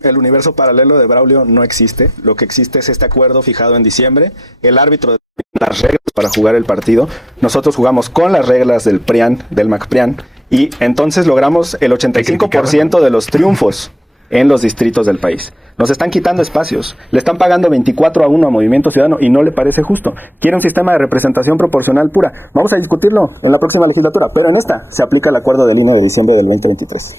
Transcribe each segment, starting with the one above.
El universo paralelo de Braulio no existe. Lo que existe es este acuerdo fijado en diciembre. El árbitro define las reglas para jugar el partido. Nosotros jugamos con las reglas del PRIAN, del MACPRIAN, y entonces logramos el 85% de los triunfos en los distritos del país. Nos están quitando espacios. Le están pagando 24-1 a Movimiento Ciudadano y no le parece justo. Quiere un sistema de representación proporcional pura. Vamos a discutirlo en la próxima legislatura, pero en esta se aplica el acuerdo del INE de diciembre del 2023.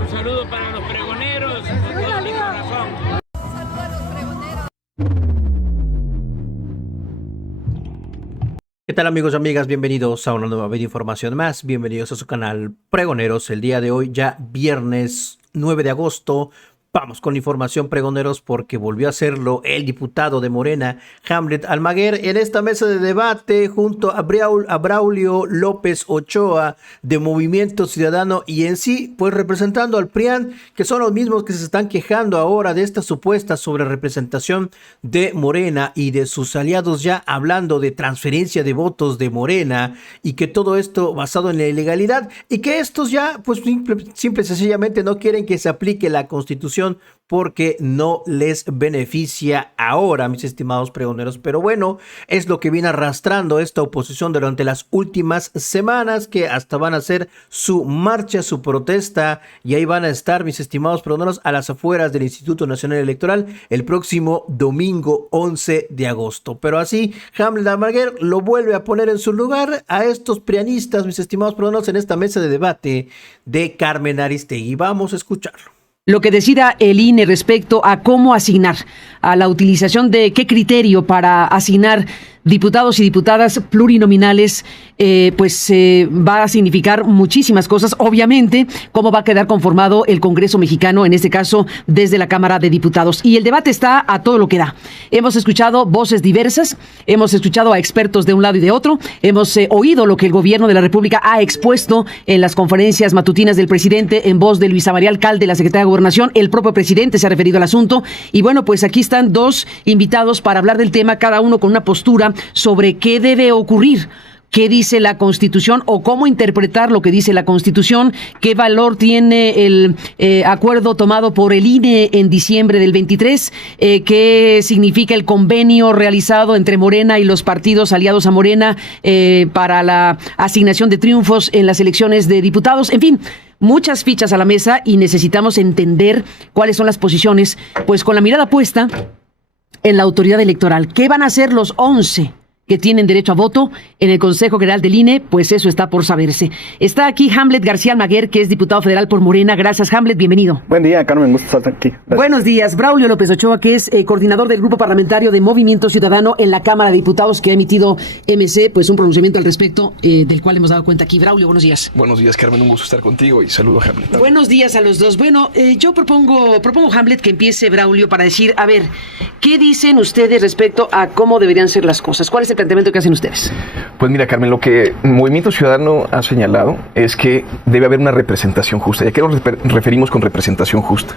Un saludo para los pregoneros, con todo mi corazón. ¿Qué tal, amigos y amigas? Bienvenidos a una nueva información más. Bienvenidos a su canal Pregoneros. El día de hoy, ya viernes 9 de agosto, vamos con información, pregoneros, porque volvió a hacerlo el diputado de Morena, Hamlet Almaguer, en esta mesa de debate junto a Braulio López Ochoa de Movimiento Ciudadano, y en sí, pues representando al PRIAN, que son los mismos que se están quejando ahora de esta supuesta sobrerepresentación de Morena y de sus aliados, ya hablando de transferencia de votos de Morena, y que todo esto basado en la ilegalidad, y que estos ya, pues simple y sencillamente no quieren que se aplique la Constitución porque no les beneficia ahora, mis estimados pregoneros. Pero bueno, es lo que viene arrastrando esta oposición durante las últimas semanas, que hasta van a hacer su marcha, su protesta, y ahí van a estar, mis estimados pregoneros, a las afueras del Instituto Nacional Electoral el próximo domingo 11 de agosto. Pero así, Hamlet Almaguer lo vuelve a poner en su lugar a estos prianistas, mis estimados pregoneros, en esta mesa de debate de Carmen Aristegui. Vamos a escucharlo. Lo que decida el INE respecto a cómo asignar, a la utilización de qué criterio para asignar diputados y diputadas plurinominales, va a significar muchísimas cosas. Obviamente, cómo va a quedar conformado el Congreso mexicano, en este caso desde la Cámara de Diputados. Y el debate está a todo lo que da. Hemos escuchado voces diversas, hemos escuchado a expertos de un lado y de otro, hemos oído lo que el gobierno de la República ha expuesto en las conferencias matutinas del presidente en voz de Luisa María Alcalde, la secretaria de Gobernación. El propio presidente se ha referido al asunto. Y bueno, pues aquí están dos invitados para hablar del tema, cada uno con una postura sobre qué debe ocurrir, qué dice la Constitución o cómo interpretar lo que dice la Constitución, qué valor tiene el acuerdo tomado por el INE en diciembre del 23, qué significa el convenio realizado entre Morena y los partidos aliados a Morena para la asignación de triunfos en las elecciones de diputados. En fin, muchas fichas a la mesa y necesitamos entender cuáles son las posiciones, pues con la mirada puesta en la autoridad electoral. ¿Qué van a hacer los 11 que tienen derecho a voto en el Consejo General del INE? Pues eso está por saberse. Está aquí Hamlet García Almaguer, que es diputado federal por Morena. Gracias, Hamlet, bienvenido. Buen día, Carmen, gusto estar aquí. Gracias. Buenos días. Braulio López Ochoa, que es coordinador del Grupo Parlamentario de Movimiento Ciudadano en la Cámara de Diputados, que ha emitido MC, pues un pronunciamiento al respecto, del cual hemos dado cuenta aquí. Braulio, buenos días. Buenos días, Carmen, un gusto estar contigo y saludo a Hamlet. Buenos días a los dos. Bueno, yo propongo, Hamlet, que empiece Braulio para decir, a ver, ¿qué dicen ustedes respecto a cómo deberían ser las cosas? ¿Cuál es el planteamiento que hacen ustedes? Pues mira, Carmen, lo que Movimiento Ciudadano ha señalado es que debe haber una representación justa. ¿Y a qué nos referimos con representación justa?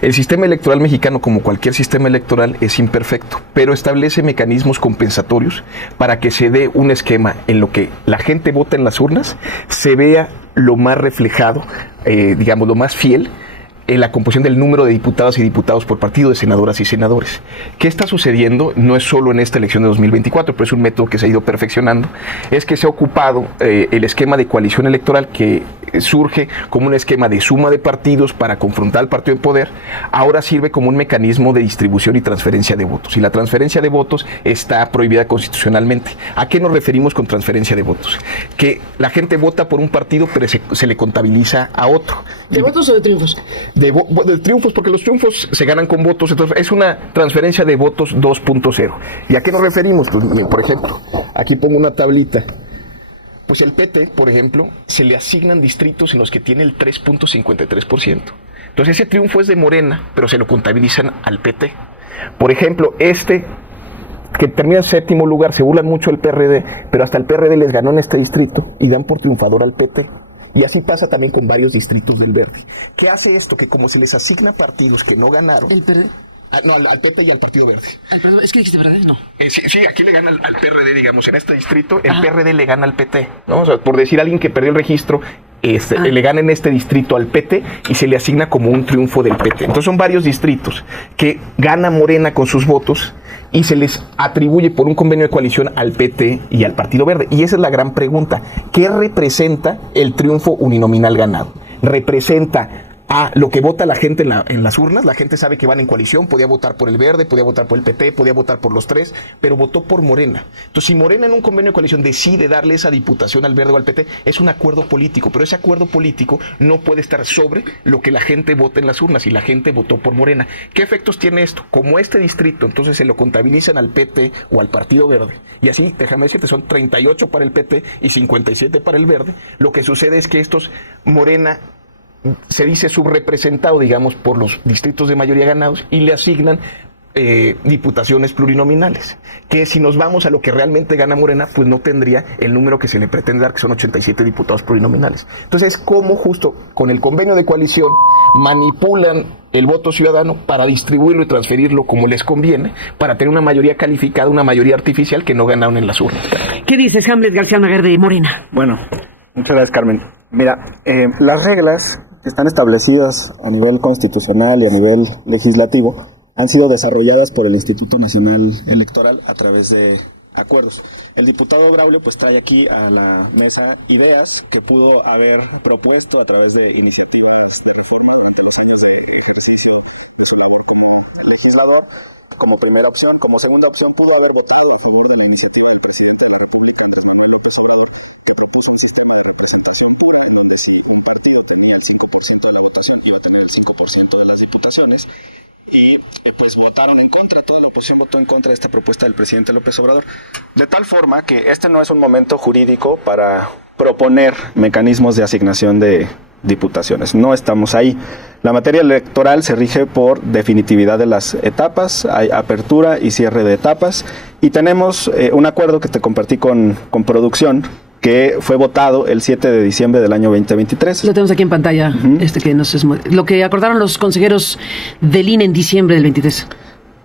El sistema electoral mexicano, como cualquier sistema electoral, es imperfecto, pero establece mecanismos compensatorios para que se dé un esquema en lo que la gente vota en las urnas, se vea lo más reflejado, lo más fiel en la composición del número de diputadas y diputados por partido, de senadoras y senadores. ¿Qué está sucediendo? No es solo en esta elección de 2024, pero es un método que se ha ido perfeccionando. Es que se ha ocupado el esquema de coalición electoral que surge como un esquema de suma de partidos para confrontar al partido en poder. Ahora sirve como un mecanismo de distribución y transferencia de votos. Y la transferencia de votos está prohibida constitucionalmente. ¿A qué nos referimos con transferencia de votos? Que la gente vota por un partido, pero se le contabiliza a otro. ¿De votos o de triunfos? De triunfos, porque los triunfos se ganan con votos, entonces es una transferencia de votos 2.0. ¿Y a qué nos referimos? Pues, por ejemplo, aquí pongo una tablita. Pues el PT, por ejemplo, se le asignan distritos en los que tiene el 3.53%. Entonces ese triunfo es de Morena, pero se lo contabilizan al PT. Por ejemplo, que termina en séptimo lugar, se burlan mucho del PRD, pero hasta el PRD les ganó en este distrito y dan por triunfador al PT. Y así pasa también con varios distritos del Verde. ¿Qué hace esto? Que como se les asigna partidos que no ganaron... ¿El PRD? Al PT y al Partido Verde. Perdón, es que dijiste PRD, no. Sí, aquí le gana al PRD, digamos, en este distrito, el PRD le gana al PT, ¿no? O sea, por decir a alguien que perdió el registro, le gana en este distrito al PT y se le asigna como un triunfo del PT. Entonces son varios distritos que gana Morena con sus votos y se les atribuye por un convenio de coalición al PT y al Partido Verde. Y esa es la gran pregunta. ¿Qué representa el triunfo uninominal ganado? Representa a lo que vota la gente en las urnas. La gente sabe que van en coalición, podía votar por el Verde, podía votar por el PT, podía votar por los tres, pero votó por Morena. Entonces, si Morena en un convenio de coalición decide darle esa diputación al Verde o al PT, es un acuerdo político, pero ese acuerdo político no puede estar sobre lo que la gente vota en las urnas, y la gente votó por Morena. ¿Qué efectos tiene esto? Como este distrito, entonces se lo contabilizan al PT o al Partido Verde, y así, déjame decirte, son 38 para el PT y 57 para el Verde. Lo que sucede es que estos Morena se dice subrepresentado, digamos, por los distritos de mayoría ganados, y le asignan diputaciones plurinominales, que si nos vamos a lo que realmente gana Morena, pues no tendría el número que se le pretende dar, que son 87 diputados plurinominales. Entonces, ¿cómo justo con el convenio de coalición manipulan el voto ciudadano para distribuirlo y transferirlo como les conviene, para tener una mayoría calificada, una mayoría artificial que no ganaron en las urnas? ¿Qué dices, Hamlet García Nagar, de Morena? Bueno, muchas gracias, Carmen. Mira, las reglas que están establecidas a nivel constitucional y a nivel legislativo han sido desarrolladas por el Instituto Nacional Electoral a través de acuerdos. El diputado Braulio pues trae aquí a la mesa ideas que pudo haber propuesto a través de iniciativas de reforma ante los años de ejercicio del legislador, como primera opción. Como segunda opción, pudo haber votado a favor de la iniciativa del presidente de la República, que propuso un sistema de representación pura, en donde si un partido tenía el 5% de la votación, iba a tener el 5% de las diputaciones. Y pues votaron en contra, toda la oposición votó en contra de esta propuesta del presidente López Obrador, de tal forma que este no es un momento jurídico para proponer mecanismos de asignación de diputaciones, no estamos ahí. La materia electoral se rige por definitividad de las etapas, hay apertura y cierre de etapas, y tenemos un acuerdo que te compartí con producción, que fue votado el 7 de diciembre del año 2023. Lo tenemos aquí en pantalla, lo que acordaron los consejeros del INE en diciembre del 23.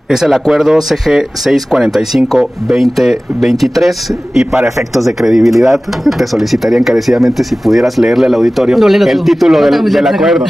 Es el acuerdo CG 645-2023, y para efectos de credibilidad te solicitaría encarecidamente si pudieras leerle al auditorio el título del acuerdo.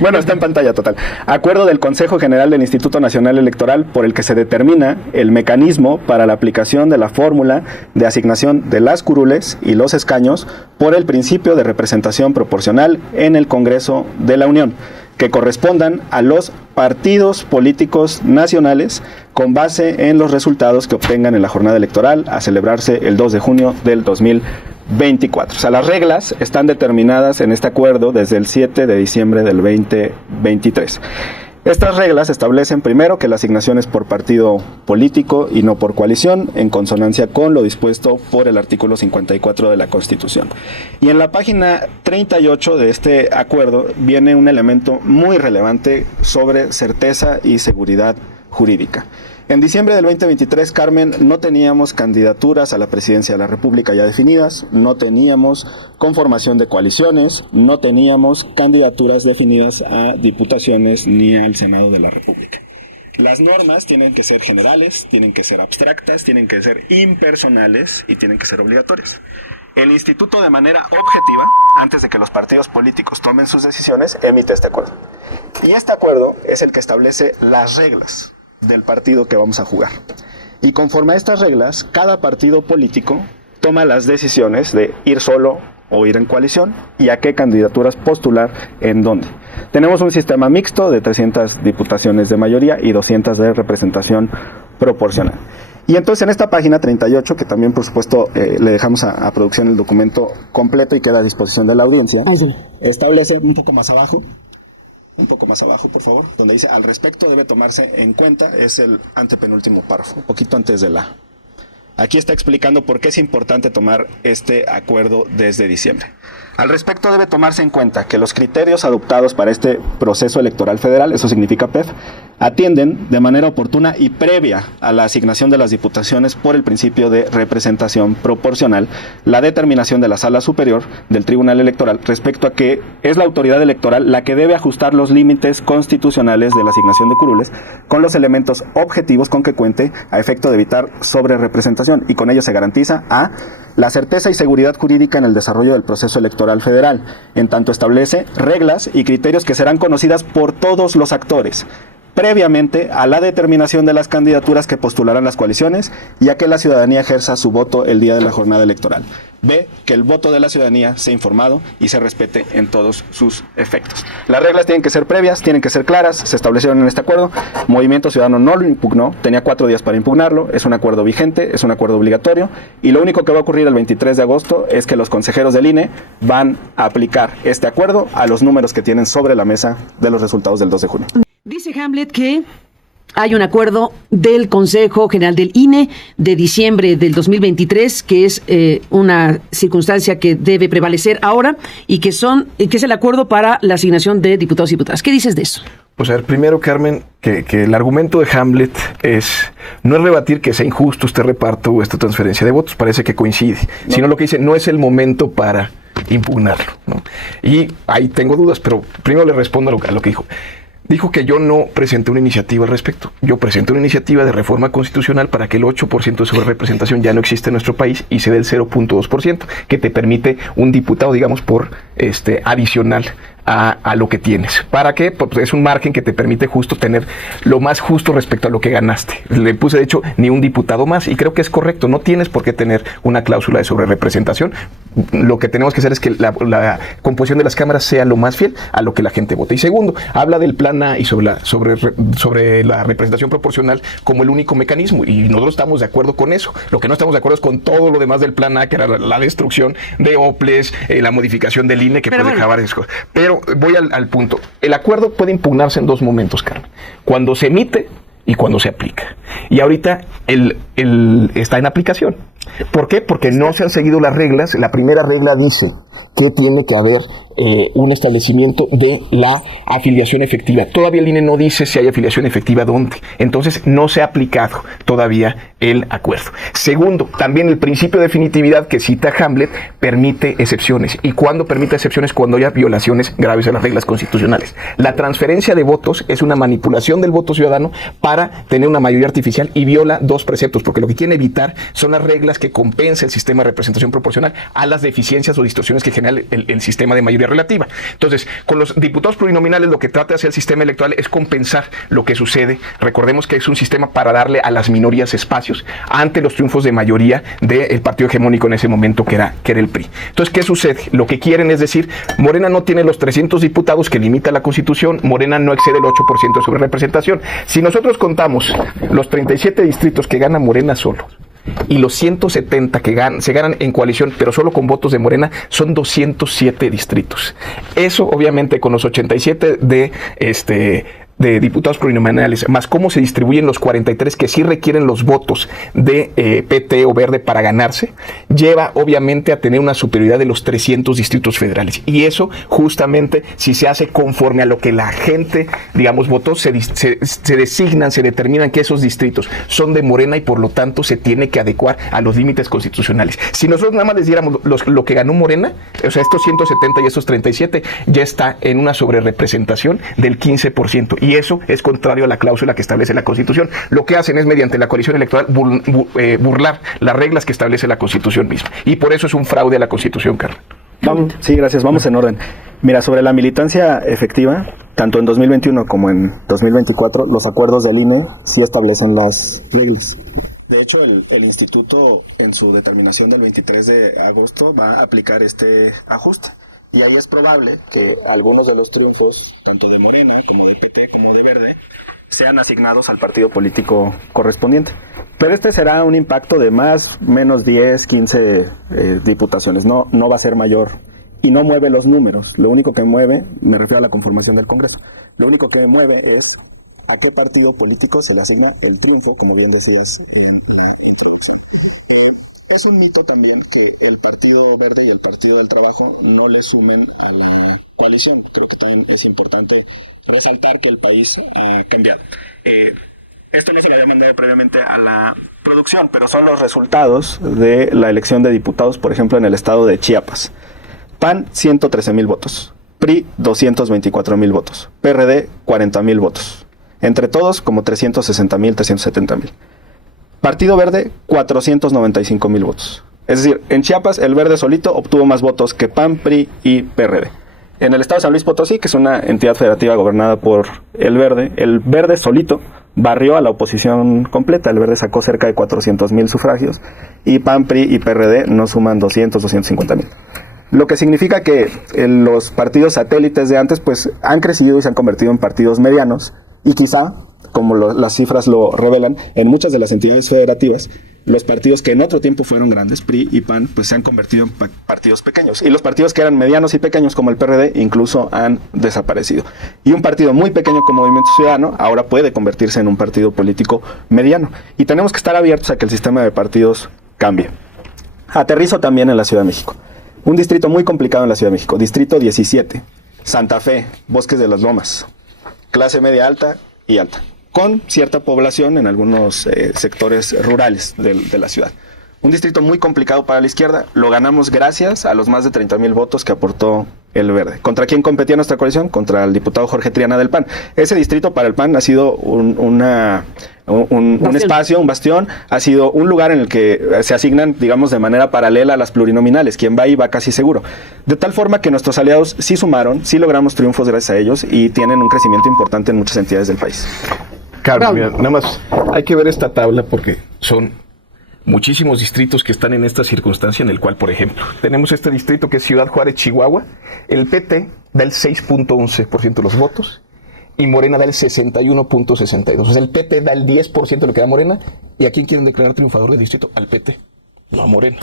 Bueno, está en pantalla, total. Acuerdo del Consejo General del Instituto Nacional Electoral por el que se determina el mecanismo para la aplicación de la fórmula de asignación de las curules y los escaños por el principio de representación proporcional en el Congreso de la Unión, que correspondan a los partidos políticos nacionales con base en los resultados que obtengan en la jornada electoral a celebrarse el 2 de junio del 2024. O sea, las reglas están determinadas en este acuerdo desde el 7 de diciembre del 2023. Estas reglas establecen primero que la asignación es por partido político y no por coalición, en consonancia con lo dispuesto por el artículo 54 de la Constitución. Y en la página 38 de este acuerdo viene un elemento muy relevante sobre certeza y seguridad jurídica. En diciembre del 2023, Carmen, no teníamos candidaturas a la presidencia de la República ya definidas, no teníamos conformación de coaliciones, no teníamos candidaturas definidas a diputaciones ni al Senado de la República. Las normas tienen que ser generales, tienen que ser abstractas, tienen que ser impersonales y tienen que ser obligatorias. El instituto, de manera objetiva, antes de que los partidos políticos tomen sus decisiones, emite este acuerdo. Y este acuerdo es el que establece las reglas del partido que vamos a jugar. Y conforme a estas reglas, cada partido político toma las decisiones de ir solo o ir en coalición y a qué candidaturas postular en dónde. Tenemos un sistema mixto de 300 diputaciones de mayoría y 200 de representación proporcional. Y entonces en esta página 38, que también por supuesto le dejamos a producción el documento completo y queda a disposición de la audiencia, establece un poco más abajo, por favor, donde dice al respecto debe tomarse en cuenta, es el antepenúltimo párrafo, un poquito antes de la. Aquí está explicando por qué es importante tomar este acuerdo desde diciembre. Al respecto debe tomarse en cuenta que los criterios adoptados para este proceso electoral federal, eso significa PEF, atienden de manera oportuna y previa a la asignación de las diputaciones por el principio de representación proporcional, la determinación de la Sala Superior del Tribunal Electoral respecto a que es la autoridad electoral la que debe ajustar los límites constitucionales de la asignación de curules con los elementos objetivos con que cuente a efecto de evitar sobrerepresentación. representación, y con ello se garantiza a la certeza y seguridad jurídica en el desarrollo del proceso electoral federal, en tanto establece reglas y criterios que serán conocidas por todos los actores, previamente a la determinación de las candidaturas que postularán las coaliciones y a que la ciudadanía ejerza su voto el día de la jornada electoral. B, que el voto de la ciudadanía sea informado y se respete en todos sus efectos. Las reglas tienen que ser previas, tienen que ser claras, se establecieron en este acuerdo. Movimiento Ciudadano no lo impugnó, tenía 4 días para impugnarlo, es un acuerdo vigente, es un acuerdo obligatorio, y lo único que va a ocurrir el 23 de agosto es que los consejeros del INE van a aplicar este acuerdo a los números que tienen sobre la mesa de los resultados del 2 de junio. Dice Hamlet que hay un acuerdo del Consejo General del INE de diciembre del 2023, que es una circunstancia que debe prevalecer ahora y que es el acuerdo para la asignación de diputados y diputadas. ¿Qué dices de eso? Pues a ver, primero, Carmen, que el argumento de Hamlet no es rebatir que sea injusto este reparto o esta transferencia de votos, parece que coincide, sino lo que dice, no es el momento para impugnarlo, ¿no? Y ahí tengo dudas, pero primero le respondo a lo que dijo. Dijo que yo no presenté una iniciativa al respecto. Yo presenté una iniciativa de reforma constitucional para que el 8% de sobrerepresentación ya no existe en nuestro país y se dé el 0.2%, que te permite un diputado, digamos, por adicional a lo que tienes. ¿Para qué? Pues es un margen que te permite justo tener lo más justo respecto a lo que ganaste. Le puse, de hecho, ni un diputado más, y creo que es correcto. No tienes por qué tener una cláusula de sobrerepresentación. Lo que tenemos que hacer es que la composición de las cámaras sea lo más fiel a lo que la gente vote. Y segundo, habla del plan A y sobre la representación proporcional como el único mecanismo, y nosotros estamos de acuerdo con eso. Lo que no estamos de acuerdo es con todo lo demás del plan A, que era la destrucción de OPLES, la modificación del INE, que dejaba varias cosas. Pero voy al punto. El acuerdo puede impugnarse en 2 momentos, Carmen. Cuando se emite y cuando se aplica. Y ahorita está en aplicación. ¿Por qué? Porque no se han seguido las reglas. La primera regla dice que tiene que haber un establecimiento de la afiliación efectiva. Todavía el INE no dice si hay afiliación efectiva dónde. Entonces no se ha aplicado todavía el acuerdo. Segundo, también el principio de definitividad que cita Hamlet permite excepciones. ¿Y cuándo permite excepciones? Cuando haya violaciones graves a las reglas constitucionales. La transferencia de votos es una manipulación del voto ciudadano para tener una mayoría artificial y viola 2 preceptos, porque lo que quieren evitar son las reglas que compensa el sistema de representación proporcional a las deficiencias o distorsiones que genera el sistema de mayoría relativa. Entonces, con los diputados plurinominales lo que trata de hacer el sistema electoral es compensar lo que sucede. Recordemos que es un sistema para darle a las minorías espacios ante los triunfos de mayoría del partido hegemónico en ese momento, que era el PRI. Entonces, ¿qué sucede? Lo que quieren es decir, Morena no tiene los 300 diputados que limita la Constitución, Morena no excede el 8% de sobrerepresentación. Si nosotros contamos los 37 distritos que gana Morena solo y los 170 que se ganan en coalición, pero solo con votos de Morena, son 207 distritos. Eso, obviamente, con los 87 de diputados plurinominales, más cómo se distribuyen los 43 que sí requieren los votos de PT o Verde para ganarse, lleva obviamente a tener una superioridad de los 300 distritos federales. Y eso, justamente, si se hace conforme a lo que la gente, digamos, votó, se designan, se determinan que esos distritos son de Morena y por lo tanto se tiene que adecuar a los límites constitucionales. Si nosotros nada más les diéramos lo que ganó Morena, o sea, estos 170 y estos 37, ya está en una sobrerepresentación del 15%. Y eso es contrario a la cláusula que establece la Constitución. Lo que hacen es, mediante la coalición electoral, burlar las reglas que establece la Constitución misma. Y por eso es un fraude a la Constitución, Carmen. Sí, gracias. Vamos en orden. Mira, sobre la militancia efectiva, tanto en 2021 como en 2024, los acuerdos del INE sí establecen las reglas. De hecho, el instituto, en su determinación del 23 de agosto, va a aplicar este ajuste. Y ahí es probable que algunos de los triunfos, tanto de Morena, como de PT, como de Verde, sean asignados al partido político correspondiente. Pero este será un impacto de menos 10, 15 diputaciones. No va a ser mayor. Y no mueve los números. Lo único que mueve, me refiero a la conformación del Congreso, lo único que mueve es a qué partido político se le asigna el triunfo, como bien decías en la introducción. Es un mito también que el Partido Verde y el Partido del Trabajo no le sumen a la coalición. Creo que también es importante resaltar que el país ha cambiado. Esto no se lo había mandado previamente a la producción, pero son los resultados de la elección de diputados, por ejemplo, en el estado de Chiapas. PAN, 113,000 votos. PRI, 224,000 votos. PRD, 40,000 votos. Entre todos, como 360,000, 370,000. Partido Verde, 495,000 votos. Es decir, en Chiapas el Verde solito obtuvo más votos que PAN, PRI y PRD. En el estado de San Luis Potosí, que es una entidad federativa gobernada por el Verde solito barrió a la oposición completa. El Verde sacó cerca de 400,000 sufragios y PAN, PRI y PRD no suman 250,000. Lo que significa que los partidos satélites de antes pues han crecido y se han convertido en partidos medianos y quizá, como las cifras lo revelan, en muchas de las entidades federativas, los partidos que en otro tiempo fueron grandes, PRI y PAN, pues se han convertido en partidos pequeños. Y los partidos que eran medianos y pequeños, como el PRD, incluso han desaparecido. Y un partido muy pequeño como Movimiento Ciudadano ahora puede convertirse en un partido político mediano. Y tenemos que estar abiertos a que el sistema de partidos cambie. Aterrizo también en la Ciudad de México. Un distrito muy complicado en la Ciudad de México. Distrito 17, Santa Fe, Bosques de las Lomas, clase media alta y alta, con cierta población en algunos sectores rurales de la ciudad. Un distrito muy complicado para la izquierda, lo ganamos gracias a los más de 30,000 votos que aportó el Verde. ¿Contra quién competía nuestra coalición? Contra el diputado Jorge Triana del PAN. Ese distrito para el PAN ha sido un espacio, un bastión, ha sido un lugar en el que se asignan, digamos, de manera paralela a las plurinominales. Quien va ahí va casi seguro. De tal forma que nuestros aliados sí sumaron, sí logramos triunfos gracias a ellos y tienen un crecimiento importante en muchas entidades del país. Carlos, mira, nada más hay que ver esta tabla porque son muchísimos distritos que están en esta circunstancia en el cual, por ejemplo, tenemos este distrito que es Ciudad Juárez, Chihuahua. El PT da el 6.11% de los votos y Morena da el 61.62%. O sea, el PT da el 10% de lo que da Morena. ¿Y a quién quieren declarar triunfador del distrito? Al PT, no a Morena.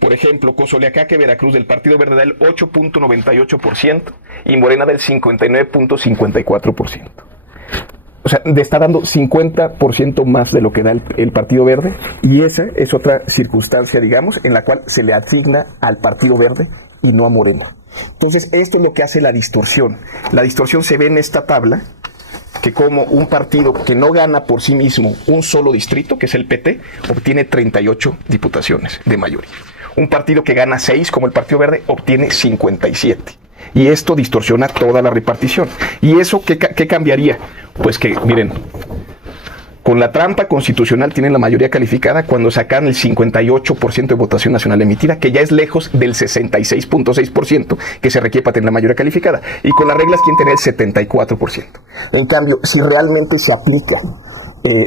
Por ejemplo, Cozoleacaque, Veracruz, del Partido Verde da el 8.98% y Morena da el 59.54%. O sea, está dando 50% más de lo que da el Partido Verde, y esa es otra circunstancia, digamos, en la cual se le asigna al Partido Verde y no a Morena. Entonces, esto es lo que hace la distorsión. La distorsión se ve en esta tabla, que como un partido que no gana por sí mismo un solo distrito, que es el PT, obtiene 38 diputaciones de mayoría. Un partido que gana 6, como el Partido Verde, obtiene 57. Y esto distorsiona toda la repartición. ¿Y eso qué cambiaría? Pues que, miren, con la trampa constitucional tienen la mayoría calificada cuando sacan el 58% de votación nacional emitida, que ya es lejos del 66.6% que se requiere para tener la mayoría calificada. Y con las reglas quieren tener el 74%. En cambio, si realmente se aplica,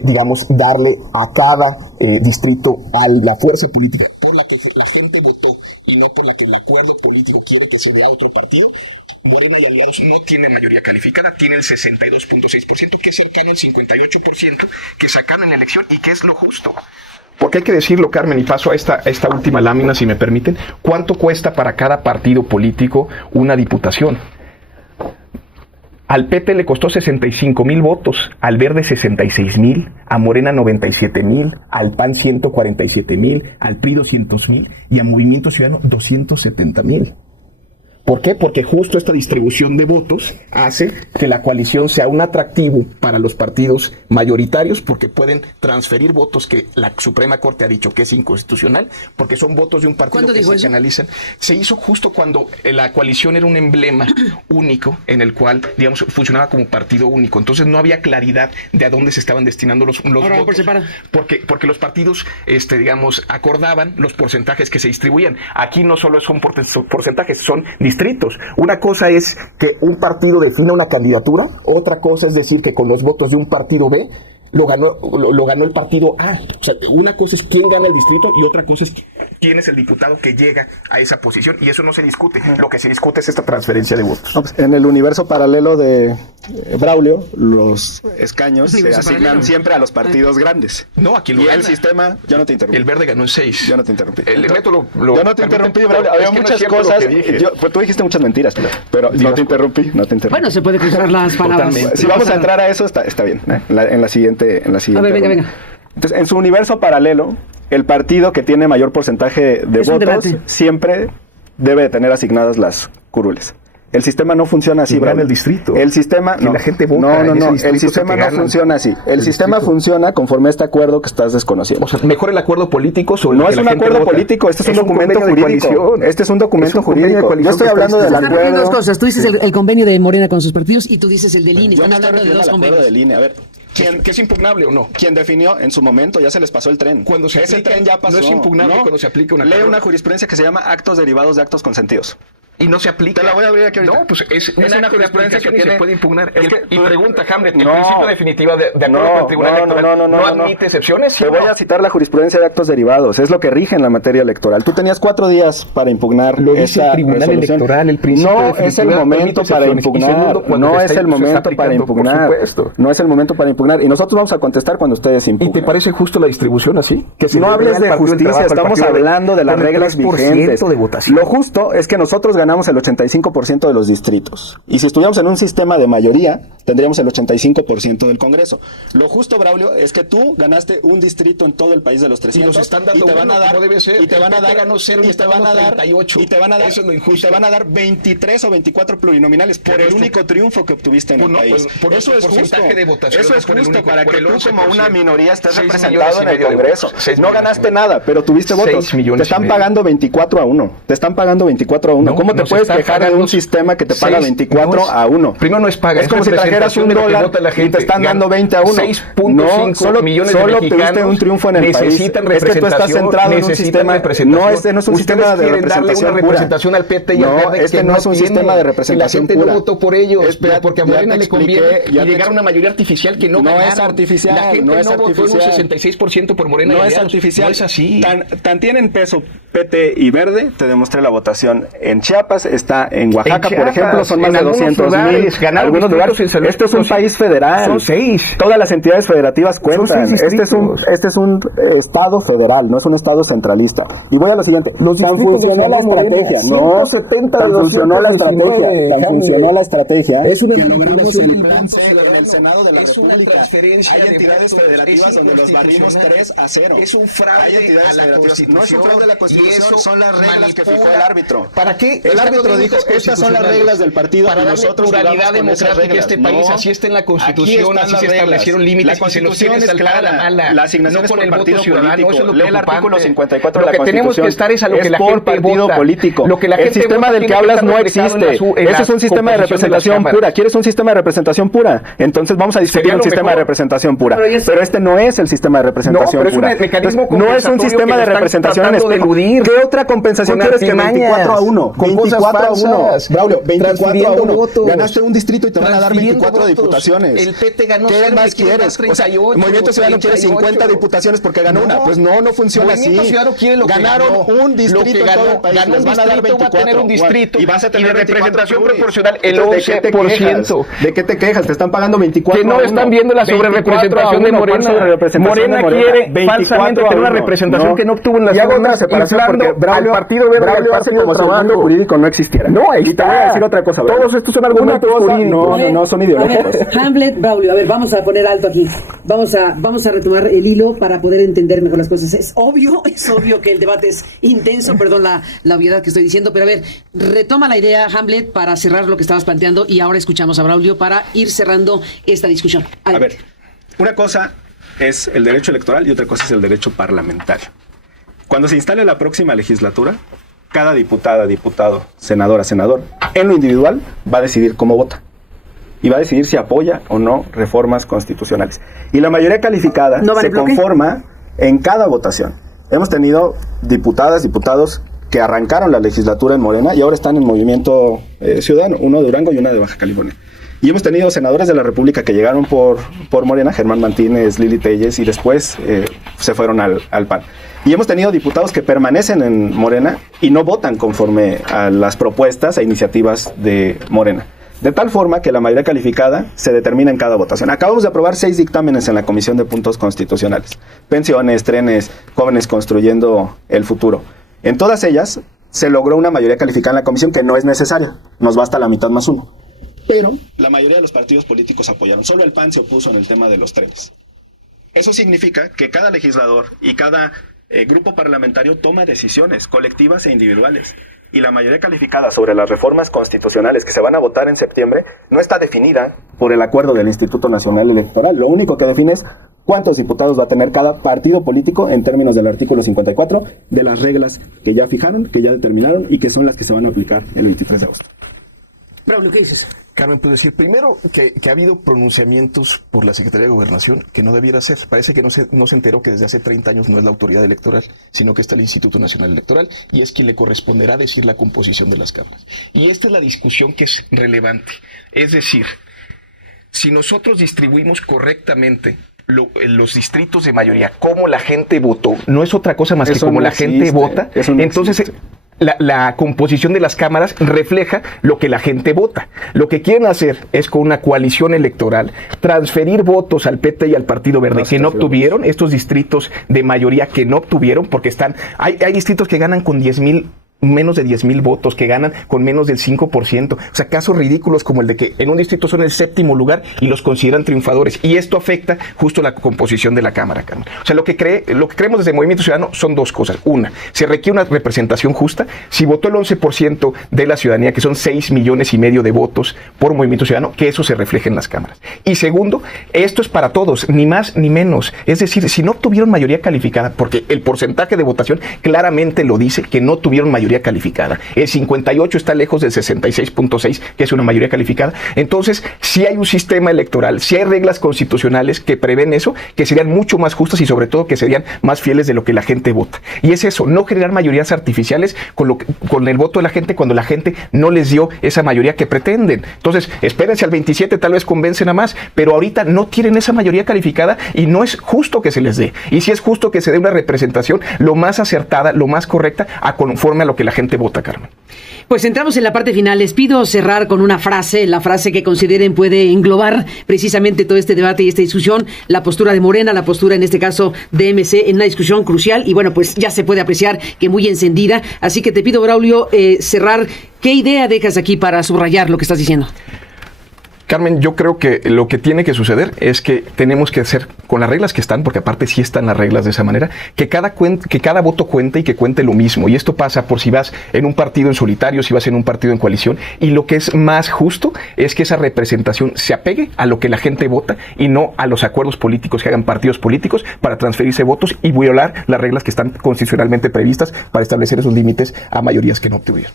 digamos, darle a cada distrito a la fuerza política por la que la gente votó y no por la que el acuerdo político quiere que se vea otro partido, Morena y aliados no tienen mayoría calificada, tiene el 62.6%, que es cercano al 58% que sacaron en la elección y que es lo justo. Porque hay que decirlo, Carmen, y paso a esta última lámina, si me permiten. ¿Cuánto cuesta para cada partido político una diputación? Al PT le costó 65,000 votos, al Verde 66,000, a Morena 97,000, al PAN 147,000, al PRI 200,000 y a Movimiento Ciudadano 270,000. ¿Por qué? Porque justo esta distribución de votos hace que la coalición sea un atractivo para los partidos mayoritarios, porque pueden transferir votos que la Suprema Corte ha dicho que es inconstitucional, porque son votos de un partido que se canalizan. Se hizo justo cuando la coalición era un emblema único en el cual, digamos, funcionaba como partido único. Entonces no había claridad de a dónde se estaban destinando los votos. Porque los partidos, digamos, acordaban los porcentajes que se distribuían. Aquí no solo son porcentajes, son distritos. Una cosa es que un partido defina una candidatura, otra cosa es decir que con los votos de un partido B lo ganó el partido A. O sea, una cosa es quién gana el distrito y otra cosa es quién es el diputado que llega a esa posición, y eso no se discute. Lo que se discute es esta transferencia de votos. No, pues, en el universo paralelo de Braulio, los escaños se asignan siempre a los partidos grandes. No, aquí lo y gana. el sistema, yo no te interrumpí. El Verde ganó en 6. Yo no te interrumpí. Yo no te interrumpí, Braulio. Había muchas cosas. Pues tú dijiste muchas mentiras, pero no te interrumpí. Bueno, se puede cruzar las palabras. Si vamos a entrar a eso, está bien. En la siguiente. A ver, venga. Entonces, en su universo paralelo, el partido que tiene mayor porcentaje de votos siempre debe de tener asignadas las curules. El sistema no funciona así, en el distrito. El sistema no. La gente vota. No. El sistema no funciona así. El sistema funciona conforme a este acuerdo que estás desconociendo. O sea, mejor el acuerdo político sobre no es un acuerdo político, este es un documento jurídico. Este es un documento jurídico. Yo estoy hablando del acuerdo. Dos cosas. Tú dices el convenio de Morena con sus partidos y tú dices el del INE. Están hablando de dos convenios. A ver, ¿Que es impugnable o no? Quien definió en su momento, ya se les pasó el tren. Cuando se ese aplica, tren ya pasó. no es impugnable cuando se aplica una Lee carrera. una jurisprudencia que se llama actos derivados de actos consentidos. Y no se aplica. Te la voy a abrir aquí ahorita. No, pues es una una jurisprudencia que jurisprudencia que tiene- se puede impugnar. Es que Y tú- pregunta Hamlet, ¿el No. principio definitivo de acuerdo No, con el Tribunal no, Electoral no, admite excepciones? ¿Sí Te o voy no? a citar la jurisprudencia de actos derivados. Es lo que rige en la materia electoral. Tú tenías 4 días para impugnar Lo dice esa el Tribunal resolución. Electoral, el principio No definitivo es el permite momento para excepciones. Y impugnar. segundo, cuando No se es está- el se está momento para aplicando, por impugnar. supuesto. No es el momento para impugnar. Y nosotros vamos a contestar cuando ustedes ¿Y impugnen. te parece justo la distribución así? Que se No le hables dé al de Partido del justicia, Trabajo, al estamos Partido hablando de las con el reglas 3% vigentes. de votación. Lo justo es que nosotros ganamos el 85% de los distritos. Y si estuviéramos en un sistema de mayoría, tendríamos el 85% del Congreso. Lo justo, Braulio, es que tú ganaste un distrito en todo el país de los 300. Y nos están dando te van a uno dar, como debe ser. y te van a El PT dar, ganó cero y y está te van a dando dar 38. y te van a dar, Eso es lo y injusto. te van a dar 23 o 24 plurinominales por el único triunfo que obtuviste en Pues el no, país. pues, por eso el es justo. porcentaje de votación, Eso no es por el justo único, para por que el tú 11%. como una minoría estés 6 representado en el millones y medio de Congreso. votos. 6 No millones ganaste y medio. nada, pero tuviste 6 votos. Te millones y están medio. pagando 24-1. Te están pagando 24-1. No, ¿Cómo te nos puedes están quejar de pagando un sistema que te paga 6, 24-1? Primero no es paga, Es como si trajeras un representación de lo que dólar vota la y gente. te están dando 20-1. 6.5 No, solo millones de obtuviste mexicanos un triunfo en el país. necesitan Es que tú estás centrado en un sistema. No, este no es un sistema de quieren darle una representación pura. representación al PT y al No, Verde este que no es un tiene. sistema de Y la representación gente pura. no votó por ellos, Es- pero ya- porque a ya Morena te le conviene expliqué, ya te llegar a una mayoría artificial que no No es ganaron. artificial, La gente no es no votó en un artificial. 66% por Morena. No y es aliados. artificial. No es así. Tan tienen peso PT y Verde. Te demostré la votación en Chiapas, está en Oaxaca, En por Chiapas, ejemplo, son más en de algunos 200,000. lugares, ganaron Algunos distritos lugares. en San Luis Este es un Potosí. país federal. Son 6. Todas las entidades federativas cuentan. 6 distritos. Este es un estado federal, no es un estado centralista. Y voy a lo siguiente. Los Tan distritos funcionó de la Morena, estrategia. No, 170 de tan funcionó la 219, estrategia. Tan Jaime. funcionó la estrategia. Es una que logramos manipulación el del plan voto. C en el Senado de la Es una República. transferencia Hay de entidades votos. federativas Es donde los barrimos inconstitucional. 3-0. Es un fraude Hay entidades a la federativas. No es un fraude a la Constitución, y Constitución, eso son las reglas que fijó manipula. el árbitro. ¿Para qué? El árbitro dijo, estas son las reglas del partido para y darle nosotros pluralidad jugamos con esas democrática a reglas. este país. No. Así está en la Aquí Constitución, están así las se reglas. establecieron límites La y se los Constitución quieren es saltar a la clara. mala. La asignación No es con por el voto partido ciudadano, político. eso es lo Lee el artículo preocupante. 54 Lo de la que tenemos que Constitución. estar es a lo que la por gente partido vota. político. Lo que la El gente sistema vota del que tiene que hablas estar no reflejado en existe. en Ese la es un sistema de composición de las representación cámaras. pura. ¿Quieres un sistema de representación pura? Entonces vamos a discutir Sería un lo sistema mejor. de representación pura. Pero Pero este no es el sistema de representación No, pero es un pura. mecanismo Entonces, no es un compensatorio sistema que de están representación en tratando de espejo. eludir. ¿Qué otra compensación Con quieres que artimañas, 24-1? con cosas 24-1. falsas, Braulio, 24-1. votos. Ganaste un distrito y te van a dar Transfiriendo 24 votos. diputaciones. El PT ganó ¿Qué cero, más le quieren quieres? dar O sea, 38, el Movimiento Ciudadano quiere 50 38. diputaciones porque ganó No. una. Pues no funciona así. Movimiento Ciudadano quiere lo que Ganaron ganó. un distrito Lo que en todo el país. ganó Les un van a dar distrito, va a 24. tener un distrito. Y vas a tener Y de 24 representación pluris. proporcional, el Entonces, ¿de qué te 11%. quejas? ¿De qué te quejas? Te están pagando 24 Que no a 1. están viendo la 24 sobrerepresentación a de 1. ¿Cuál Morena. sobrerepresentación Morena de Morena? quiere 24 falsamente a tener una 1. representación que no obtuvo en las Y hago otra urnas, separación inflando porque Braulio, al Partido Verde y al Braulio hace Partido como si el Trabajo. mundo jurídico no existiera. No, ahí y te voy a está. decir otra cosa. Braulio. Todos estos son argumentos Una cosa, jurídicos. no son ideológicos. A ver, Hamlet, Braulio, a ver, vamos a poner alto aquí. Vamos a retomar el hilo para poder entender mejor las cosas. Es obvio que el debate es intenso, perdón la obviedad que estoy diciendo, pero a ver, retoma la idea, Hamlet, para cerrar lo que estabas planteando y ahora escuchamos a Braulio para ir cerrando esta discusión. A ver, una cosa es el derecho electoral y otra cosa es el derecho parlamentario. Cuando se instale la próxima legislatura, cada diputada, diputado, senadora, senador, en lo individual, va a decidir cómo vota. Y va a decidir si apoya o no reformas constitucionales. Y la mayoría calificada ¿No vale se bloque? conforma en cada votación. Hemos tenido diputadas, diputados que arrancaron la legislatura en Morena y ahora están en Movimiento Ciudadano, uno de Durango y una de Baja California. Y hemos tenido senadores de la República que llegaron por Morena, Germán Martínez, Lili Telles, y después se fueron al PAN. Y hemos tenido diputados que permanecen en Morena y no votan conforme a las propuestas e iniciativas de Morena. De tal forma que la mayoría calificada se determina en cada votación. Acabamos de aprobar 6 dictámenes en la Comisión de Puntos Constitucionales. Pensiones, trenes, jóvenes construyendo el futuro. En todas ellas se logró una mayoría calificada en la comisión que no es necesaria. Nos basta la mitad más uno. Pero la mayoría de los partidos políticos apoyaron. Solo el PAN se opuso en el tema de los trenes. Eso significa que cada legislador y cada grupo parlamentario toma decisiones colectivas e individuales. Y la mayoría calificada sobre las reformas constitucionales que se van a votar en septiembre no está definida por el acuerdo del Instituto Nacional Electoral. Lo único que define es cuántos diputados va a tener cada partido político en términos del artículo 54 de las reglas que ya fijaron, que ya determinaron y que son las que se van a aplicar el 23 de agosto. Braulio, ¿qué dices? Carmen, puedo decir primero que ha habido pronunciamientos por la Secretaría de Gobernación que no debiera ser. Parece que no se enteró que desde hace 30 años no es la autoridad electoral, sino que está el Instituto Nacional Electoral y es quien le corresponderá decir la composición de las cámaras. Y esta es la discusión que es relevante. Es decir, si nosotros distribuimos correctamente los distritos de mayoría, como la gente votó, no es otra cosa más que como la gente vota, entonces la composición de las cámaras refleja lo que la gente vota. Lo que quieren hacer es, con una coalición electoral, transferir votos al PT y al Partido Verde que no obtuvieron, estos distritos de mayoría que no obtuvieron, porque hay distritos que ganan con menos de 10,000 votos, que ganan con menos del 5%. O sea, casos ridículos como el de que en un distrito son el 7º lugar y los consideran triunfadores. Y esto afecta justo la composición de la Cámara, Carmen. O sea, lo que creemos desde Movimiento Ciudadano son dos cosas. Una, se requiere una representación justa. Si votó el 11% de la ciudadanía, que son 6,5 millones de votos por Movimiento Ciudadano, que eso se refleje en las cámaras. Y segundo, esto es para todos, ni más ni menos. Es decir, si no obtuvieron mayoría calificada, porque el porcentaje de votación claramente lo dice, que no tuvieron mayoría calificada. El 58 está lejos del 66.6, que es una mayoría calificada. Entonces, si hay un sistema electoral, si hay reglas constitucionales que prevén eso, que serían mucho más justas y sobre todo que serían más fieles de lo que la gente vota. Y es eso, no generar mayorías artificiales con el voto de la gente cuando la gente no les dio esa mayoría que pretenden. Entonces, espérense al 27, tal vez convencen a más, pero ahorita no tienen esa mayoría calificada y no es justo que se les dé. Y si es justo que se dé una representación lo más acertada, lo más correcta, conforme a lo que la gente vota, Carmen. Pues entramos en la parte final. Les pido cerrar con una frase, la frase que consideren puede englobar precisamente todo este debate y esta discusión, la postura de Morena, la postura en este caso de MC en una discusión crucial y bueno, pues ya se puede apreciar que muy encendida. Así que te pido, Braulio, cerrar. ¿Qué idea dejas aquí para subrayar lo que estás diciendo? Carmen, yo creo que lo que tiene que suceder es que tenemos que hacer, con las reglas que están, porque aparte sí están las reglas de esa manera, que cada voto cuente y que cuente lo mismo. Y esto pasa por si vas en un partido en solitario, si vas en un partido en coalición. Y lo que es más justo es que esa representación se apegue a lo que la gente vota y no a los acuerdos políticos que hagan partidos políticos para transferirse votos y violar las reglas que están constitucionalmente previstas para establecer esos límites a mayorías que no obtuvieron.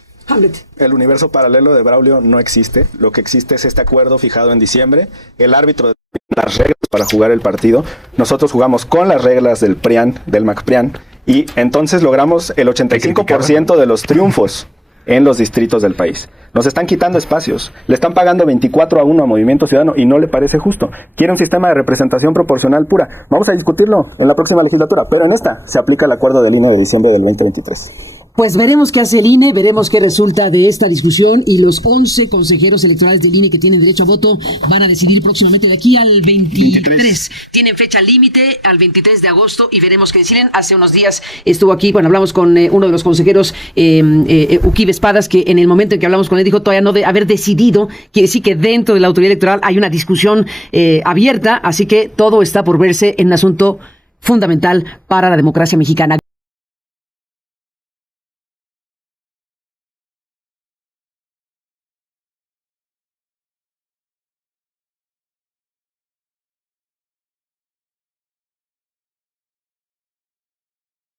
El universo paralelo de Braulio no existe. Lo que existe es este acuerdo fijado en diciembre. El árbitro define las reglas para jugar el partido. Nosotros jugamos con las reglas del PRIAN, del MacPRIAN, y entonces logramos el 85% de los triunfos en los distritos del país. Nos están quitando espacios. Le están pagando 24-1 a Movimiento Ciudadano y no le parece justo. Quiere un sistema de representación proporcional pura. Vamos a discutirlo en la próxima legislatura, pero en esta se aplica el acuerdo del INE de diciembre del 2023. Pues veremos qué hace el INE, veremos qué resulta de esta discusión y los 11 consejeros electorales del INE que tienen derecho a voto van a decidir próximamente de aquí al 23. Tienen fecha límite al 23 de agosto y veremos qué deciden. Hace unos días estuvo aquí, bueno, hablamos con uno de los consejeros, Uquibe Espadas, que en el momento en que hablamos con él dijo todavía no de haber decidido, quiere decir que dentro de la autoridad electoral hay una discusión abierta, así que todo está por verse en un asunto fundamental para la democracia mexicana.